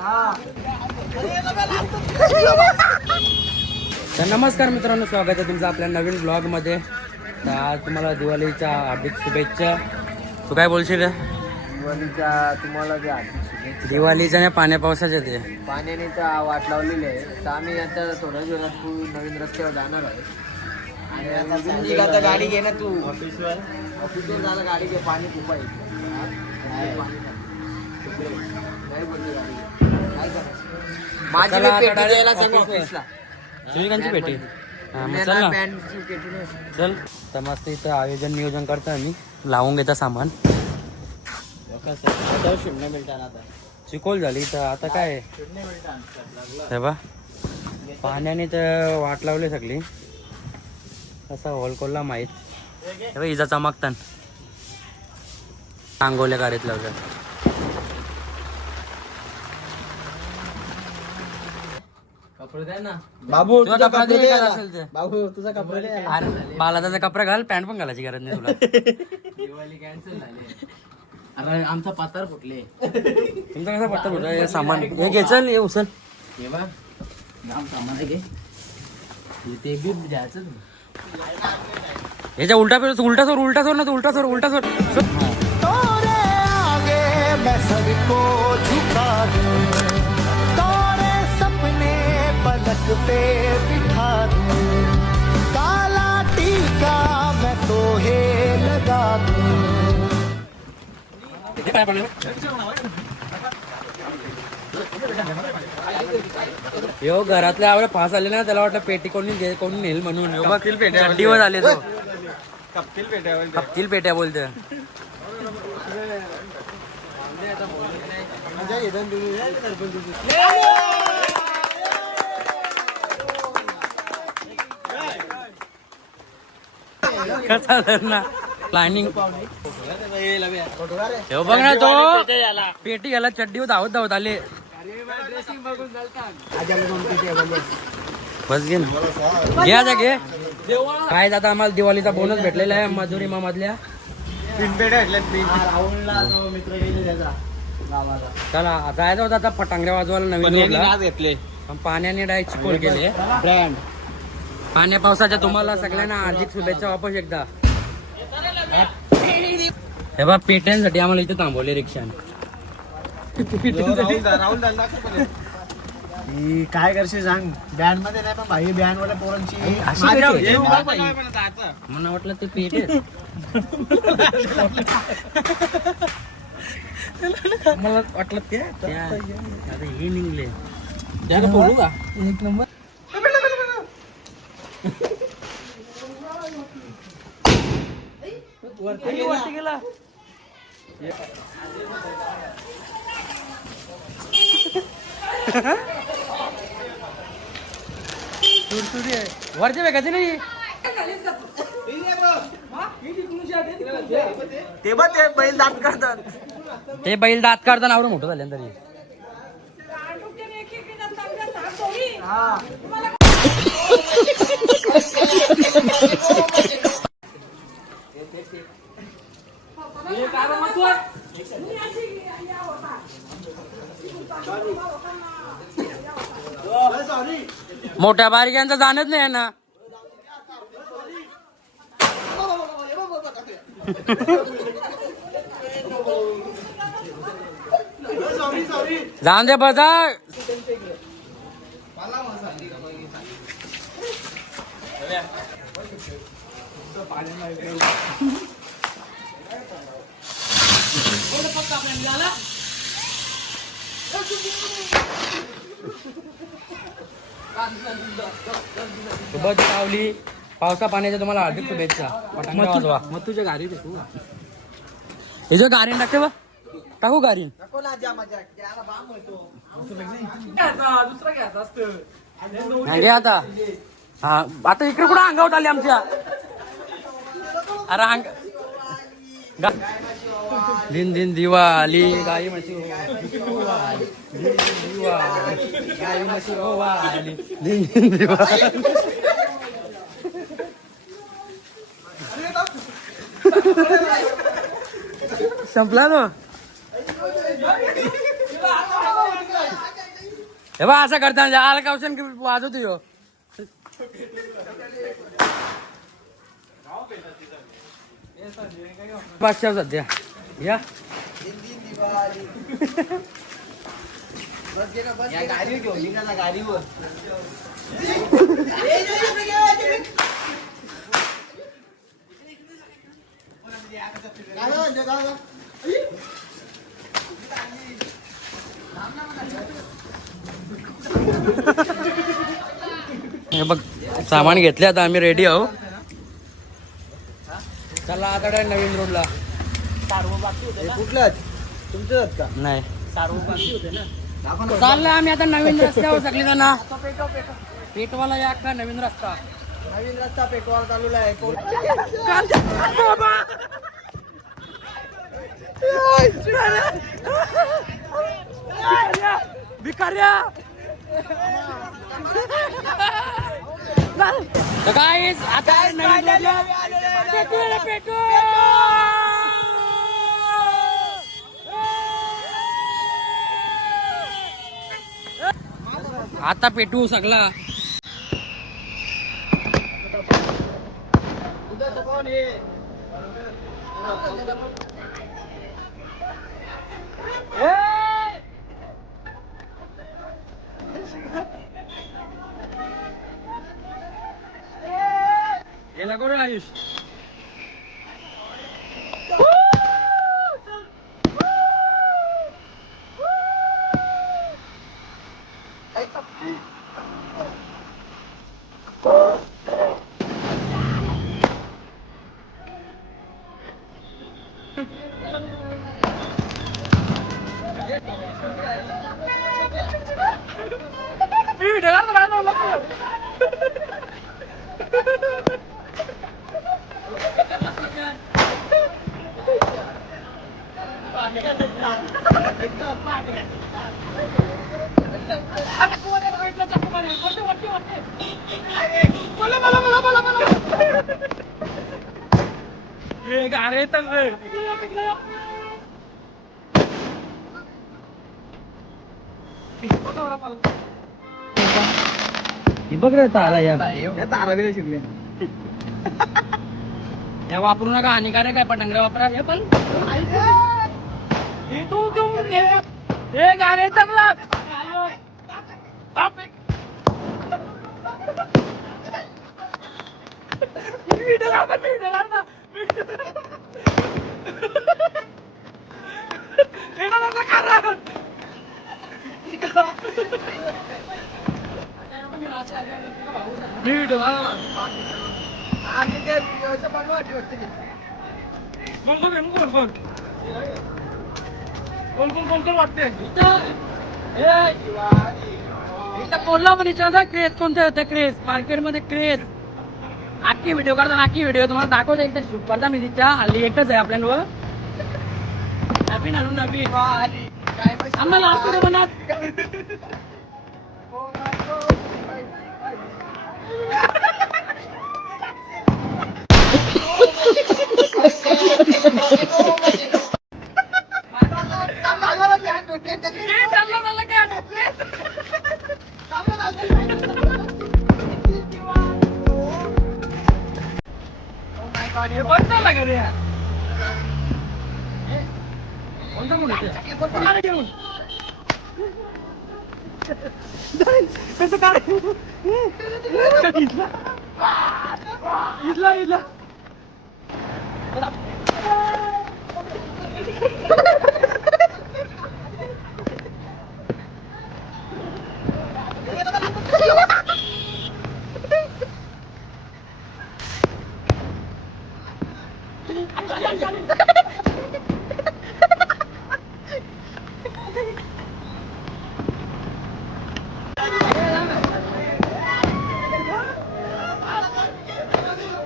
तर नमस्कार मित्रांनो, स्वागत आहे तुमचं आपल्या नवीन ब्लॉगमध्ये. तर आज तुम्हाला दिवाळीच्या हार्दिक शुभेच्छा. तू काय बोलशील? दिवाळीच्या तुम्हाला जे हार्दिक शुभेच्छा. दिवाळीच्या नाही, पाण्या पावसाच्या ते पाण्याने तर वाट लावलेली आहे. तर आम्ही आता थोड्या दिवसात नवीन रस्त्यावर जाणार आहे. आणि आता गाडी घे ना तू. ऑफिसवर जायला गाडी घे. पाणी खूप आहे. नाही बोलते गाडी घे. काय करायचं? माझी चला, पेटी आता द्यायला सांग ऑफिसवर. ऑफिसला. शिविकांची पेटी. हा, मग चल ना. चल. तर मस्त इथं आयोजन नियोजन करतो आम्ही, लावून घेता सामान. चिकोल झाली तर आता काय हे बा, पाण्याने तर वाट लावली सगळी. असा होलकोलला माहीत हे बा, इजा चमकतान सांगोल्या गाडीत लावतात. बाबू तुझा कपडा दे, काय असेल ते. बाबू तुझा कपडा दे. अरे बाला त्याचा कपडा घाल, पॅन्ट पण घालायची गरज नाही तुला. दिवाळी कॅन्सल झाली. अरे आमचा पातार फुटले. तुमचा कसा पट्टा भेटा हे सामान हे घे. चल ये उचल. हे बघ नाम सामान आहे घे. ते बी द्यायचं. याच्या उलटा सोर ना, तू उलटा सोर. मैं सबको झुका दूं, तोरे सपने पलक पे बिठा दूं, काला टीका मैं तोहे लगा दूं. यो घरातले आवडे फास आले ना, त्याला वाटलं पेटी कोणी नेल म्हणून चड्डीवर आले तो. कपतील पेट्या बोलते. कसा ना प्लॅनिंग बघ ना, तो पेटी घ्यायला चड्डीवर धावत आले. बस घे घ्या जा घे. काय जाता, आम्हाला दिवाळीचा बोनस भेटलेला आहे मधुरिमा मधल्या. चला जायचं होतं आता फटांगड्या वाजवायला नवीन घेतले. पण पाण्याने डायरेक्ट चिकोल केले. ब्रँड पाण्या पावसाच्या तुम्हाला सगळ्यांना हार्दिक शुभेच्छा वापस एकदा. हे बा, पेट्यांसाठी आम्हाला इथे थांबवले रिक्षाने. काय करशील सांग. बँड मध्ये नाही पण भाई बँड वाल्या पोरांची मला वाटलं ते पेट आहेत. मला वाटलं ते आता हे निघले. बोलू का एक नंबर. वरती गेला. वरचे वेगाचे नाही ते बघ ते बैल दात करतात. ते बैल दात काढताना आवडं मोठं झालं तरी. मोठ्या बारीक्यांचं जाणच नाही ना. जाण दे बजा. पावली पावसा पाण्याच्या तुम्हाला हार्दिक शुभेच्छा. मग तुझ्या गाडीत हे जो गारीन टाकते बा, टाकू गारीन. घे आता. हा आता इकडे कुठं अंगावत आले आमच्या. अरे अंग दिन दिन दिवाळी गाई म्हशी दिवाळी, दिन दिन दिवाळी गाई म्हशी ओवाळी, दिन दिन दिवाळी. संपला ना. हे बा असं करताना आला कावशन वाजवतो ह्यो. पाचशे सध्या या या गाडीवर घेऊन निघा ना गाडीवर. हे बघ सामान घेतले आता आम्ही रेडी आहो. चला आता नवीन रोडला. कुठलं तुमचं का नाही सारवू बाकी होते ना. चाललं आम्ही आता नवीन रस्त्यावर सगळी जण. पेटवाला या का नवीन रस्ता. नवीन रस्ता पेटवाल चालू आहे. भिकाऱ्या तर काय आता नवीन रोडला पेटवू पेटवू. आता पेटवू सगळा. गेला कोण आयुष. गाणे तर बघ रे तारा या तारा बिरा शिकले. या वापरू नका हानिकारक आहे पटंगऱ्या वापरा हे पण हे गाणे चांगला. कोल्हापूरचा क्रेज कोणतं होतं. क्रेज मार्केटमध्ये क्रेज. आखी व्हिडिओ काढता आखी व्हिडिओ तुम्हाला दाखवतो. एकदा शूट करता मी तिच्या हल्ली एकच आहे आपल्याला. नवीन आणून नवीन आम्हाला असतो म्हणा.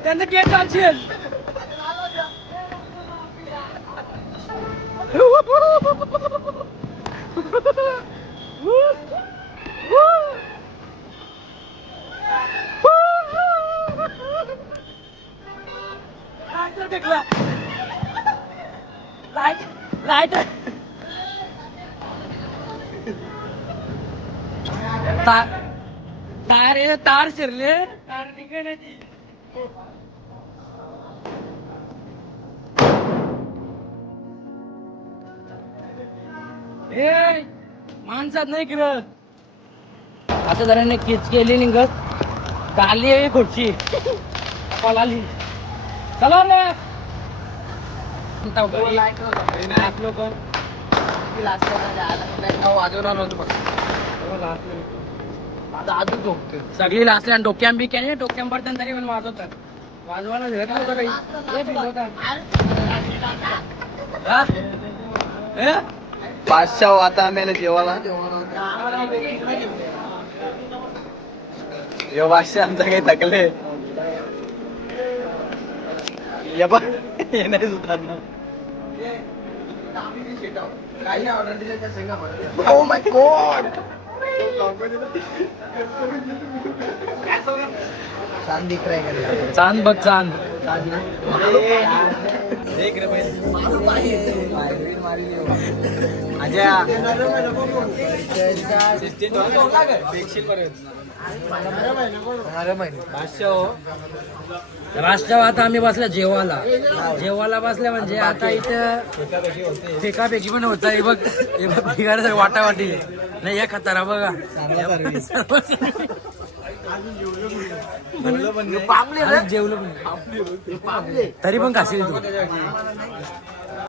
त्यांना गेट चालशील. लाईट तार शिरले तार तिकडे माणसात नाही करत आता जरा किच केली निघत काली आहे खुर्ची कॉल आली चला ना लोक वाजवणार नव्हतं सगळी लास्ट डोक्यां बी केले डोक्यां पडतात तरी पण वाजवतात वाजवायला झेलत नव्हतं काही हे भिजवतात. हा? हे? पाचशा आता आम्हाला जेवायला यो पाचशे आमचा काही थकले ये बघ हे नाही सुधारणार Oh my God! चांद दिख रहा है चांद बघ चांद देख रे राष्ट्र आता आम्ही बसल्या जेवायला बसल्या म्हणजे आता इथं फेकाफेकी पण होत आहे बघ हे बघ बिघाड वाटावाटी नाही या खतारा बघा जेवलो पण तरी पण खाशील तू